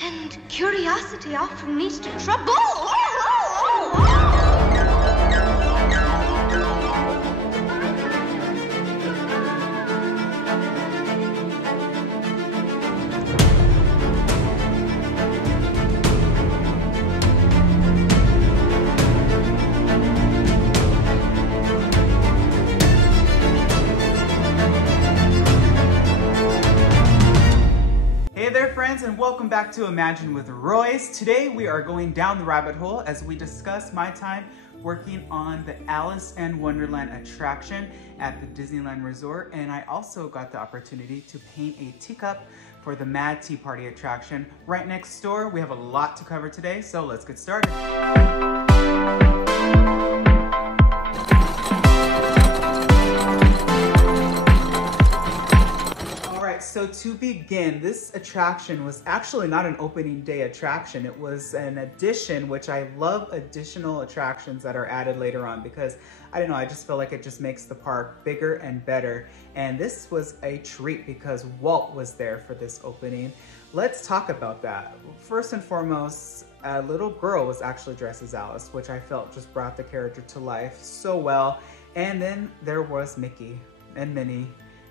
And curiosity often leads to trouble. Hey there friends, and welcome back to Imagine with Royce. Today we are going down the rabbit hole as we discuss my time working on the Alice in Wonderland attraction at the Disneyland Resort, and I also got the opportunity to paint a teacup for the Mad Tea Party attraction right next door. We have a lot to cover today, so let's get started. So to begin, this attraction was actually not an opening day attraction. It was an addition, which I love additional attractions that are added later on because, I don't know, I just feel like it just makes the park bigger and better. And this was a treat because Walt was there for this opening. Let's talk about that. First and foremost, a little girl was actually dressed as Alice, which I felt just brought the character to life so well. And then there was Mickey and Minnie.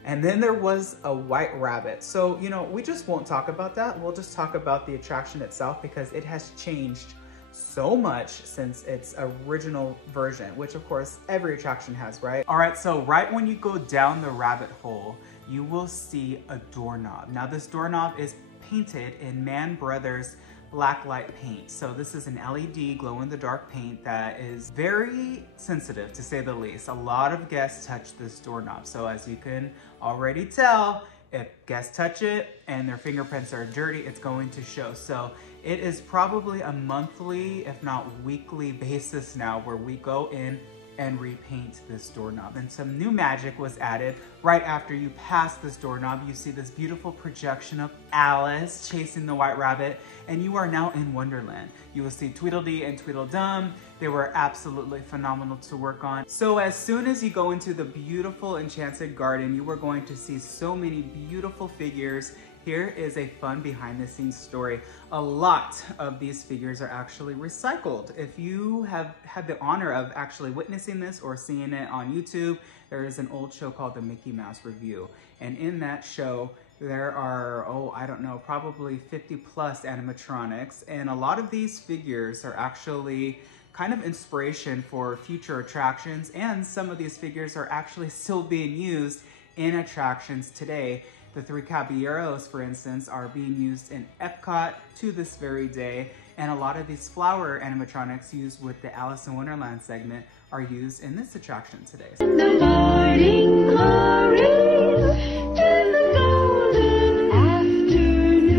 And then there was a white rabbit. So, you know, we just won't talk about that. We'll just talk about the attraction itself because it has changed so much since its original version, which of course every attraction has, right? All right, so right when you go down the rabbit hole, you will see a doorknob. Now this doorknob is painted in Mann Brothers blacklight paint. So this is an LED glow-in-the-dark paint that is very sensitive, to say the least. A lot of guests touch this doorknob. So as you can already tell, if guests touch it and their fingerprints are dirty, it's going to show. So it is probably a monthly, if not weekly basis now where we go in and repaint this doorknob. And some new magic was added. Right after you pass this doorknob, you see this beautiful projection of Alice chasing the white rabbit, and you are now in Wonderland. You will see Tweedledee and Tweedledum. They were absolutely phenomenal to work on. So as soon as you go into the beautiful enchanted garden, you are going to see so many beautiful figures. Here is a fun behind the scenes story. A lot of these figures are actually recycled. If you have had the honor of actually witnessing this or seeing it on YouTube, there is an old show called the Mickey Mouse Review. And in that show, there are, I don't know, probably 50 plus animatronics. And a lot of these figures are actually kind of inspiration for future attractions. And some of these figures are actually still being used in attractions today. The Three Caballeros, for instance, are being used in Epcot to this very day, and a lot of these flower animatronics used with the Alice in Wonderland segment are used in this attraction today. The morning glories to the golden afternoon.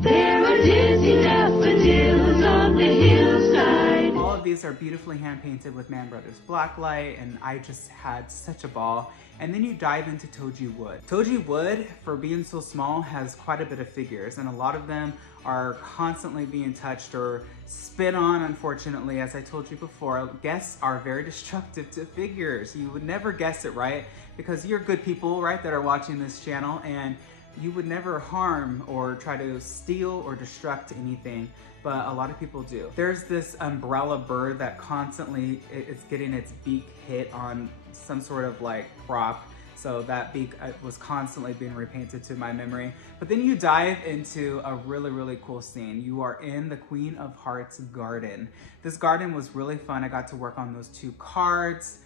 There are dizzy daffodils on the hillside. All of these are beautifully hand-painted with Mann Brothers blacklight, and I just had such a ball. And then you dive into Toji Wood. Toji Wood, for being so small, has quite a bit of figures, and a lot of them are constantly being touched or spit on, unfortunately. As I told you before, guests are very destructive to figures. You would never guess it, right? Because you're good people, right, that are watching this channel, and you would never harm or try to steal or destruct anything, but a lot of people do. There's this umbrella bird that constantly is getting its beak hit on some sort of like prop. So that beak was constantly being repainted to my memory. But then you dive into a really, really cool scene. You are in the Queen of Hearts garden. This garden was really fun. I got to work on those two cards.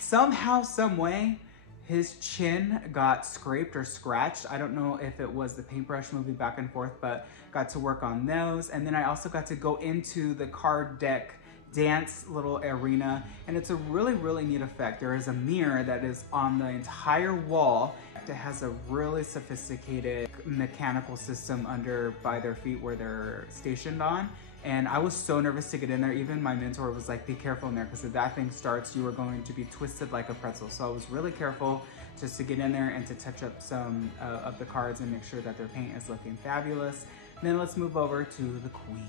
Somehow, some way, his chin got scraped or scratched. I don't know if it was the paintbrush moving back and forth, but got to work on those. And then I also got to go into the card deck dance little arena, and it's a really, really neat effect. There is a mirror that is on the entire wall. It has a really sophisticated mechanical system under by their feet where they're stationed on. And I was so nervous to get in there. Even my mentor was like, be careful in there, because if that thing starts, you are going to be twisted like a pretzel. So I was really careful just to get in there and to touch up some of the cards and make sure that their paint is looking fabulous. And then let's move over to the Queen.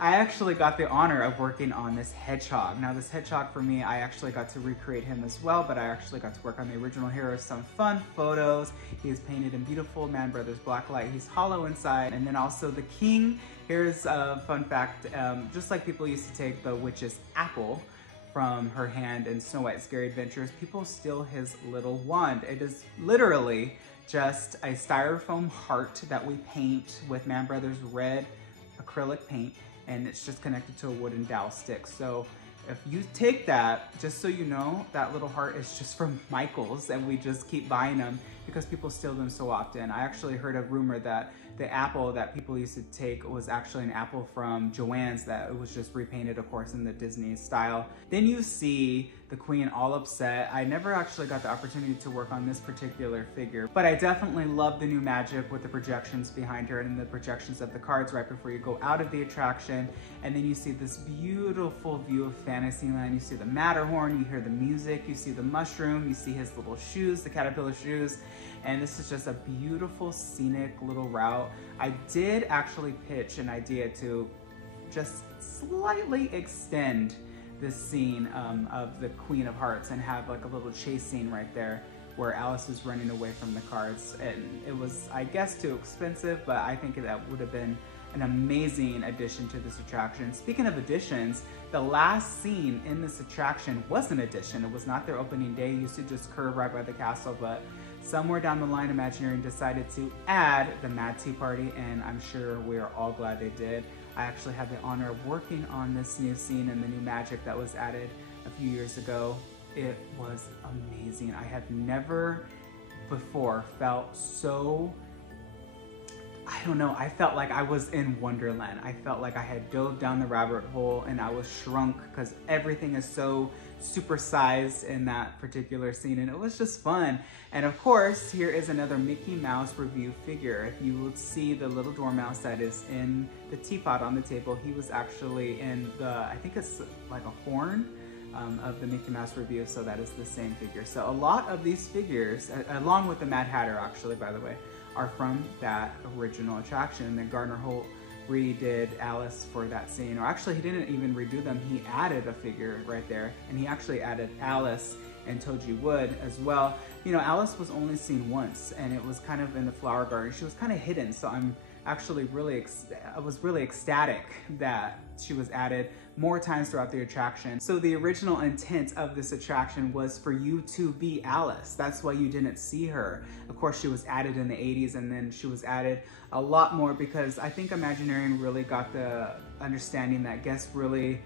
I actually got the honor of working on this hedgehog. Now this hedgehog for me, I actually got to recreate him as well, but I actually got to work on the original. Here are some fun photos. He is painted in beautiful Mann Brothers black light. He's hollow inside. And then also the king. Here's a fun fact. Just like people used to take the witch's apple from her hand in Snow White's Scary Adventures, people steal his little wand. It is literally just a styrofoam heart that we paint with Mann Brothers red acrylic paint, and it's just connected to a wooden dowel stick. So if you take that, just so you know, that little heart is just from Michael's, and we just keep buying them because people steal them so often. I actually heard a rumor that the apple that people used to take was actually an apple from Joann's that it was just repainted, of course, in the Disney style. Then you see the queen all upset. I never actually got the opportunity to work on this particular figure, but I definitely love the new magic with the projections behind her and the projections of the cards right before you go out of the attraction. And then you see this beautiful view of Fantasyland. You see the Matterhorn, you hear the music, you see the mushroom, you see his little shoes, the caterpillar shoes. And this is just a beautiful scenic little route. I did actually pitch an idea to just slightly extend this scene of the Queen of Hearts and have like a little chase scene right there where Alice is running away from the cards. And it was, I guess, too expensive, but I think that would have been an amazing addition to this attraction. Speaking of additions, the last scene in this attraction was an addition. It was not their opening day. It used to just curve right by the castle, but somewhere down the line, Imagineering decided to add the Mad Tea Party, and I'm sure we are all glad they did. I actually had the honor of working on this new scene and the new magic that was added a few years ago. It was amazing. I have never before felt so, I don't know, I felt like I was in Wonderland. I felt like I had dove down the rabbit hole and I was shrunk because everything is so supersized in that particular scene, and it was just fun. And of course, here is another Mickey Mouse review figure. If you would see the little dormouse that is in the teapot on the table, he was actually in the, I think it's like a horn of the Mickey Mouse review, so that is the same figure. So a lot of these figures, along with the Mad Hatter actually, by the way, are from that original attraction. And then Gardner Holt redid Alice for that scene, or actually he didn't even redo them, he added a figure right there, and he actually added Alice and Toji Wood as well. You know, Alice was only seen once, and it was kind of in the flower garden. She was kind of hidden, so I'm actually I was really ecstatic that she was added more times throughout the attraction. So the original intent of this attraction was for you to be Alice. That's why you didn't see her. Of course, she was added in the 80s, and then she was added a lot more because I think Imagineering really got the understanding that guests really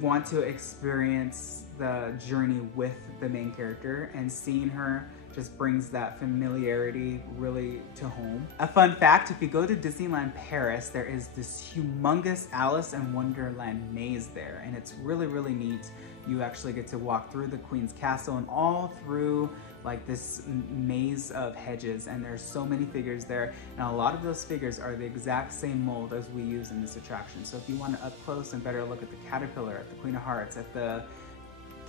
want to experience the journey with the main character, and seeing her just brings that familiarity really to home. A fun fact, if you go to Disneyland Paris, there is this humongous Alice in Wonderland maze there, and it's really, really neat. You actually get to walk through the Queen's Castle and all through like this maze of hedges, and there's so many figures there, and a lot of those figures are the exact same mold as we use in this attraction. So if you want to up close and better look at the Caterpillar, at the Queen of Hearts, at the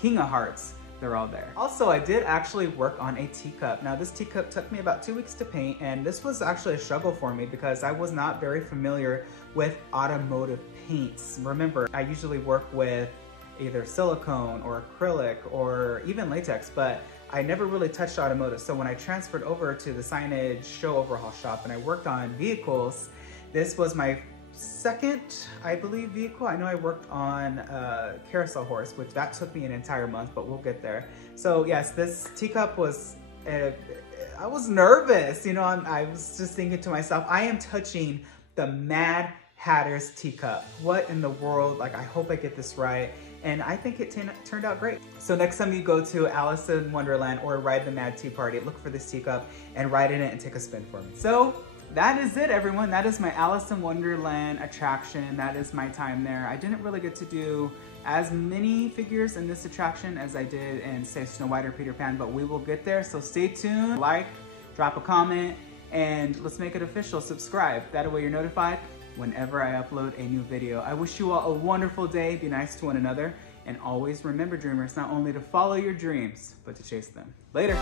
King of Hearts, they're all there. Also, I did actually work on a teacup. Now this teacup took me about 2 weeks to paint, and this was actually a struggle for me because I was not very familiar with automotive paints. Remember, I usually work with either silicone or acrylic or even latex, but I never really touched automotive. So when I transferred over to the signage show overhaul shop and I worked on vehicles, this was my second, I believe, vehicle. I know I worked on Carousel Horse, which that took me an entire month, but we'll get there. So yes, this teacup was, I was nervous, you know, I was just thinking to myself, I am touching the Mad Hatter's teacup. What in the world? Like, I hope I get this right. And I think it turned out great. So next time you go to Alice in Wonderland or ride the Mad Tea Party, look for this teacup and ride in it and take a spin for me. So that is it, everyone. That is my Alice in Wonderland attraction. That is my time there. I didn't really get to do as many figures in this attraction as I did in, say, Snow White or Peter Pan, but we will get there. So stay tuned, like, drop a comment, and let's make it official. Subscribe. That way you're notified whenever I upload a new video. I wish you all a wonderful day. Be nice to one another. And always remember, dreamers, not only to follow your dreams, but to chase them. Later.